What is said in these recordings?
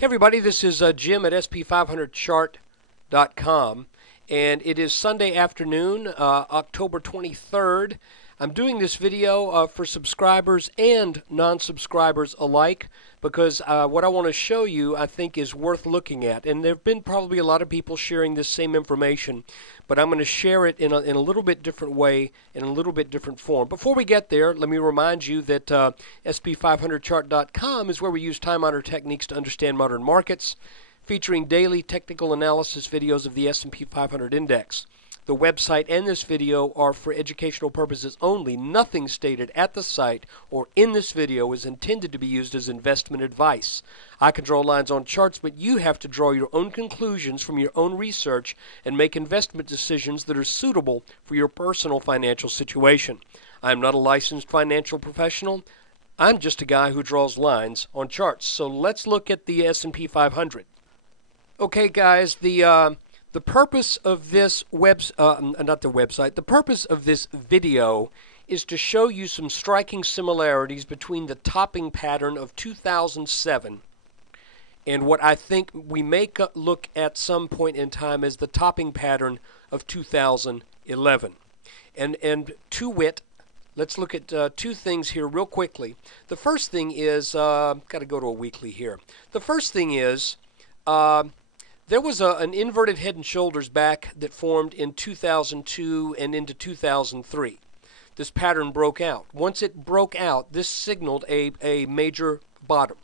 Hey everybody, this is Jim at sp500chart.com, and it is Sunday afternoon, October 23rd. I'm doing this video for subscribers and non-subscribers alike because what I want to show you I think is worth looking at. And there have been probably a lot of people sharing this same information, but I'm going to share it in a little bit different way, in a little bit different form. Before we get there, let me remind you that sp500chart.com is where we use time-honored techniques to understand modern markets, featuring daily technical analysis videos of the S&P 500 index. The website and this video are for educational purposes only. Nothing stated at the site or in this video is intended to be used as investment advice. I can draw lines on charts, but you have to draw your own conclusions from your own research and make investment decisions that are suitable for your personal financial situation. I am not a licensed financial professional. I'm just a guy who draws lines on charts. So let's look at the S&P 500. Okay, guys, the purpose of this the purpose of this video is to show you some striking similarities between the topping pattern of 2007 and what I think we may look at some point in time as the topping pattern of 2011. And to wit, let's look at two things here real quickly. The first thing is, got to go to a weekly here. The first thing is, there was an inverted head and shoulders back that formed in 2002 and into 2003. This pattern broke out. Once it broke out, this signaled a major bottom.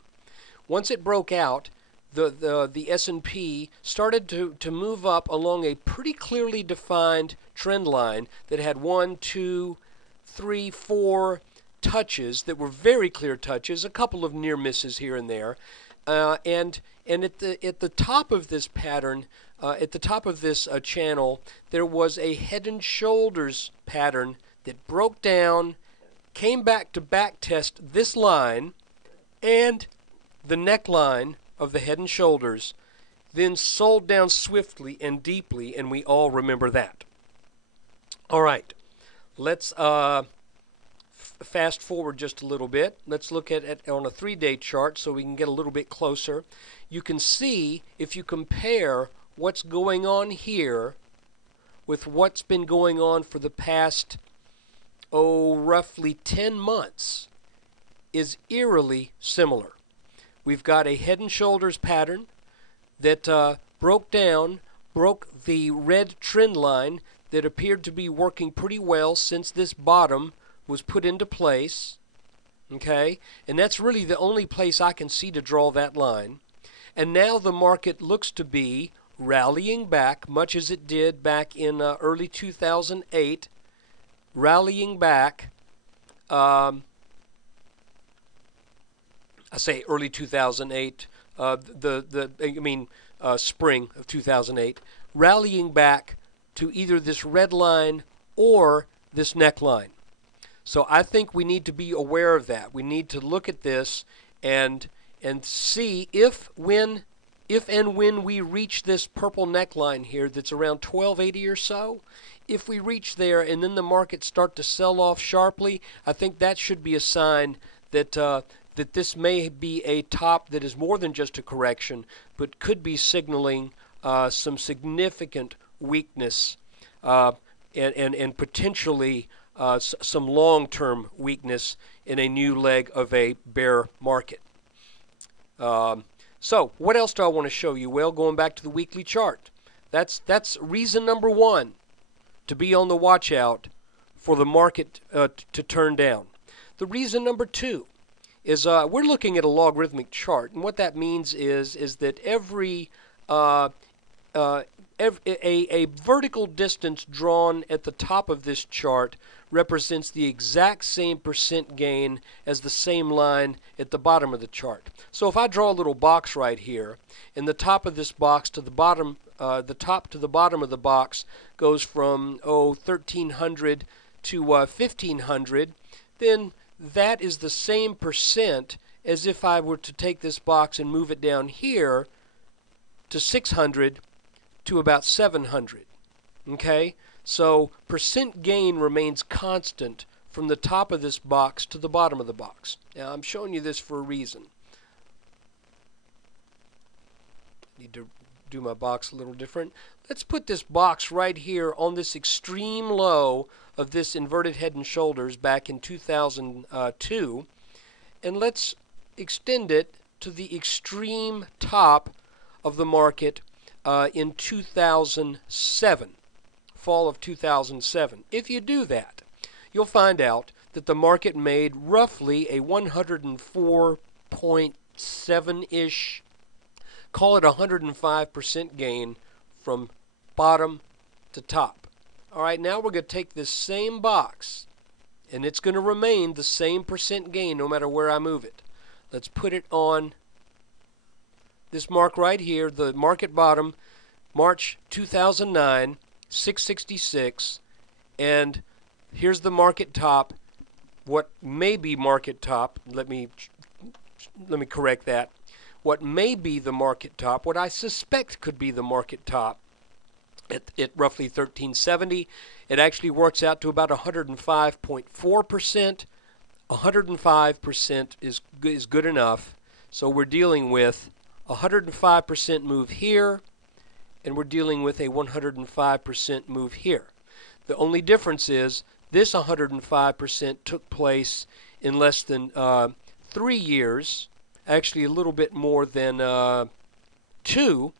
Once it broke out, the S&P started to move up along a pretty clearly defined trend line that had 1, 2, 3, 4 touches that were very clear touches, a couple of near misses here and there. And at the top of this pattern, at the top of this channel, there was a head and shoulders pattern that broke down, came back to back test this line and the neckline of the head and shoulders, then sold down swiftly and deeply, and we all remember that. All right, let's fast forward just a little bit. Let's look at it on a 3-day chart so we can get a little bit closer. You can see, if you compare what's going on here with what's been going on for the past, roughly 10 months, is eerily similar. We've got a head and shoulders pattern that broke the red trend line that appeared to be working pretty well since this bottom was put into place, okay? And that's really the only place I can see to draw that line. And now the market looks to be rallying back, much as it did back in early 2008, rallying back, I say early 2008, spring of 2008, rallying back to either this red line or this neckline. So I think we need to be aware of that. We need to look at this and see if and when we reach this purple neckline here that's around 1280 or so, if we reach there and then the markets start to sell off sharply, I think that should be a sign that that this may be a top that is more than just a correction, but could be signaling some significant weakness and potentially some long-term weakness in a new leg of a bear market. So what else do I want to show you? Well, going back to the weekly chart, that's reason number one to be on the watch out for the market to turn down. The reason number two is we're looking at a logarithmic chart, and what that means is that every vertical distance drawn at the top of this chart represents the exact same percent gain as the same line at the bottom of the chart. So if I draw a little box right here, and the top of this box to the bottom, the top to the bottom of the box goes from 1300 to 1500, then that is the same percent as if I were to take this box and move it down here to 600 to about 700. Okay? So percent gain remains constant from the top of this box to the bottom of the box. Now I'm showing you this for a reason. Need to do my box a little different. Let's put this box right here on this extreme low of this inverted head and shoulders back in 2002, and let's extend it to the extreme top of the market in 2007, fall of 2007. If you do that, you'll find out that the market made roughly a 104.7-ish, call it 105% gain from bottom to top. All right, now we're going to take this same box, and it's going to remain the same percent gain no matter where I move it. Let's put it on this mark right here, the market bottom, March 2009, 666, and here's the market top. What may be market top, let me correct that. What may be the market top, what I suspect could be the market top at roughly 1370, it actually works out to about 105.4%. 105% is good enough. So we're dealing with a 105% move here, and we're dealing with a 105% move here. The only difference is this 105% took place in less than 3 years, actually a little bit more than 2,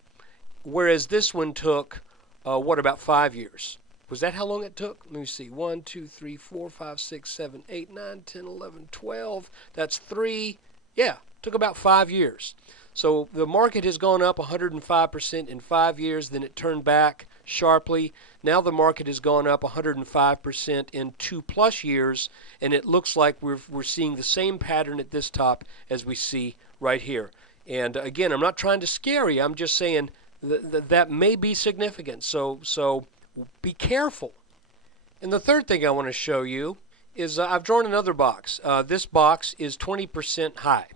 whereas this one took, about 5 years? Was that how long it took? Let me see. 1, 2, 3, 4, 5, 6, 7, 8, 9, 10, 11, 12. That's 3. Yeah, took about 5 years. So the market has gone up 105% in 5 years, then it turned back sharply. Now the market has gone up 105% in 2+ years, and it looks like we're seeing the same pattern at this top as we see right here. And again, I'm not trying to scare you. I'm just saying that may be significant. So be careful. And the third thing I want to show you is I've drawn another box. This box is 20% high.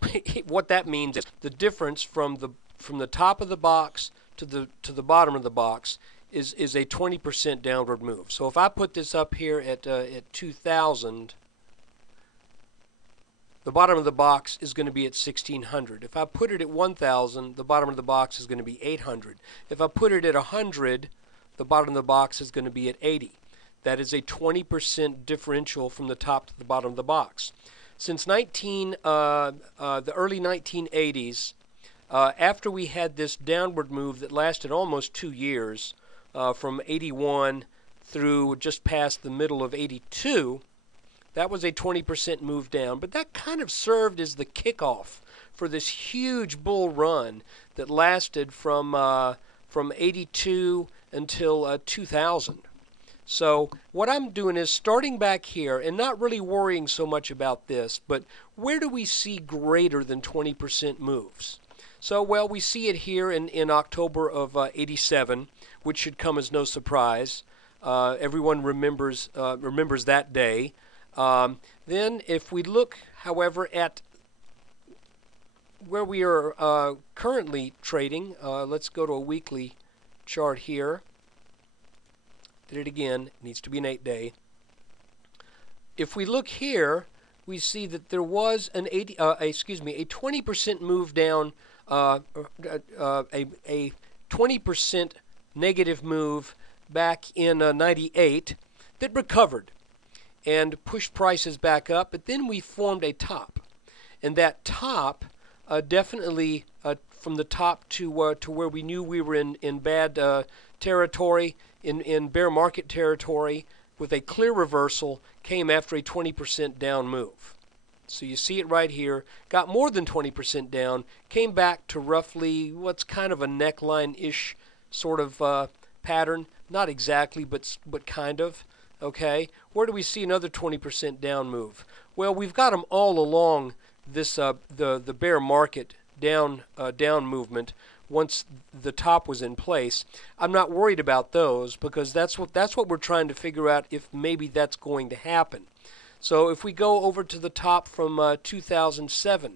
What that means is the difference from the top of the box to the bottom of the box is a 20% downward move. So if I put this up here at 2000, the bottom of the box is going to be at 1600. If I put it at 1000, the bottom of the box is going to be 800. If I put it at 100, the bottom of the box is going to be at 80. That is a 20% differential from the top to the bottom of the box. Since the early 1980s, after we had this downward move that lasted almost 2 years, from 81 through just past the middle of 82, that was a 20% move down. But that kind of served as the kickoff for this huge bull run that lasted from 82 until 2000. So what I'm doing is starting back here and not really worrying so much about this, but where do we see greater than 20% moves? So, well, we see it here in October of 87, which should come as no surprise. Everyone remembers that day. Then if we look, however, at where we are currently trading, let's go to a weekly chart here. Did it again. It needs to be an 8-day. If we look here, we see that there was a 20% move down, a 20% negative move back in 98 that recovered and pushed prices back up, but then we formed a top, and that top definitely from the top to where we knew we were in bad territory, in bear market territory, with a clear reversal, came after a 20% down move. So you see it right here, got more than 20% down, came back to roughly what's kind of a neckline-ish sort of pattern. Not exactly, but kind of. Okay, where do we see another 20% down move? Well, we've got them all along this the bear market down movement. Once the top was in place, I'm not worried about those because that's what we're trying to figure out if maybe that's going to happen. So if we go over to the top from 2007,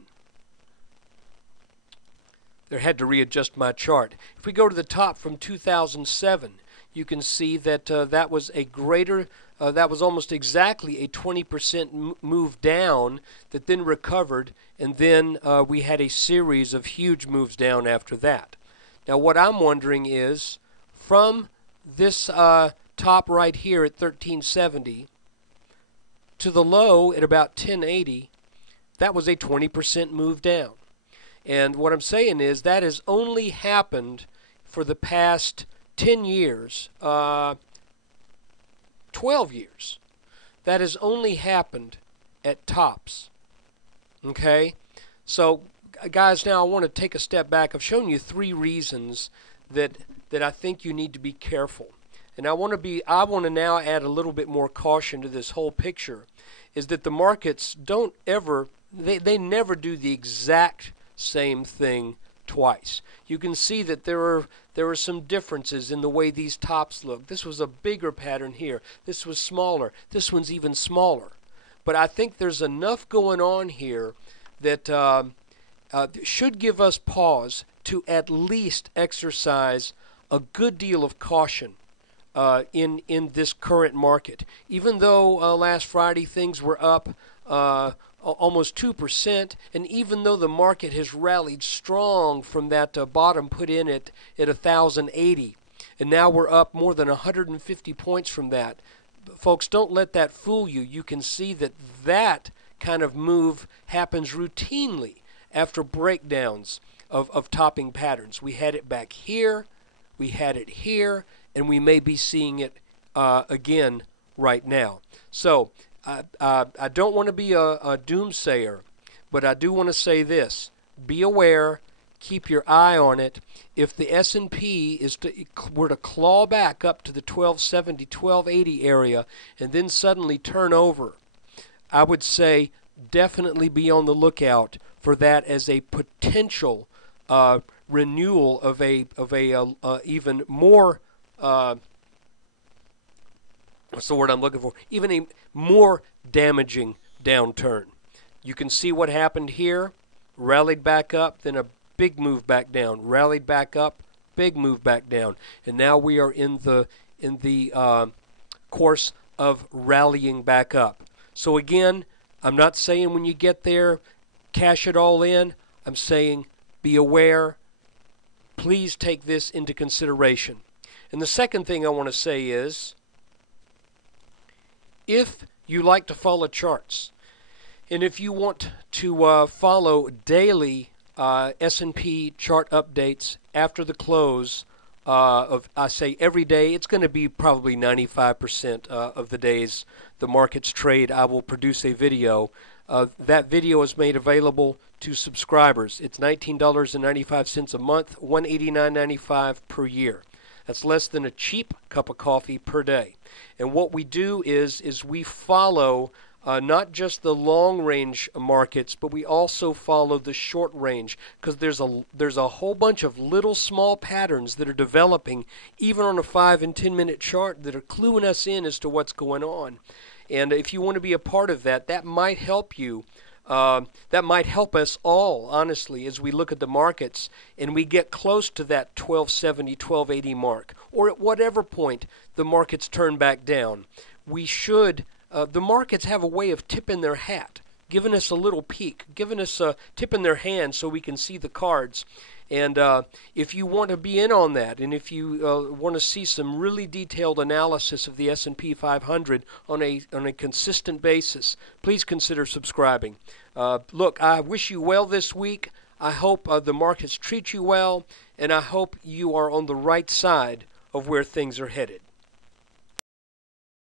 there had to readjust my chart. If we go to the top from 2007, you can see that that was a greater, that was almost exactly a 20% move down that then recovered, and then we had a series of huge moves down after that. Now what I'm wondering is, from this top right here at 1370 to the low at about 1080, that was a 20% move down. And what I'm saying is that has only happened for the past 10 years, 12 years. That has only happened at tops. Okay? So, guys, now I want to take a step back. I've shown you 3 reasons that I think you need to be careful. And I want to now add a little bit more caution to this whole picture, is that the markets don't ever, they never do the exact same thing twice. You can see that there are some differences in the way these tops look. This was a bigger pattern here. This was smaller. This one's even smaller. But I think there's enough going on here that should give us pause to at least exercise a good deal of caution in this current market. Even though last Friday things were up almost 2%, and even though the market has rallied strong from that bottom put in at 1,080, and now we're up more than 150 points from that. Folks, don't let that fool you. You can see that kind of move happens routinely after breakdowns of topping patterns. We had it back here, we had it here, and we may be seeing it again right now. So I don't want to be a doomsayer, but I do want to say this. Be aware, keep your eye on it. If the S&P were to claw back up to the 1270, 1280 area and then suddenly turn over, I would say definitely be on the lookout for that as a potential renewal of a even more what's the word I'm looking for? Even a more damaging downturn. You can see what happened here. Rallied back up, then a big move back down. Rallied back up, big move back down. And now we are in the course of rallying back up. So again, I'm not saying when you get there, cash it all in. I'm saying be aware. Please take this into consideration. And the second thing I want to say is, if you like to follow charts, and if you want to follow daily S&P chart updates after the close of, I say every day, it's going to be probably 95% of the days the markets trade, I will produce a video. That video is made available to subscribers. It's $19.95 a month, $189.95 per year. That's less than a cheap cup of coffee per day. And what we do is we follow not just the long-range markets, but we also follow the short-range, because there's a whole bunch of little small patterns that are developing, even on a 5 and 10 minute chart, that are cluing us in as to what's going on. And if you want to be a part of that, that might help you. That might help us all, honestly, as we look at the markets and we get close to that 1270, 1280 mark, or at whatever point the markets turn back down. We should, the markets have a way of tipping their hat, giving us a little peek, giving us a tip in their hand so we can see the cards. And if you want to be in on that, and if you want to see some really detailed analysis of the S&P 500 on a consistent basis, please consider subscribing. Look, I wish you well this week. I hope the markets treat you well, and I hope you are on the right side of where things are headed.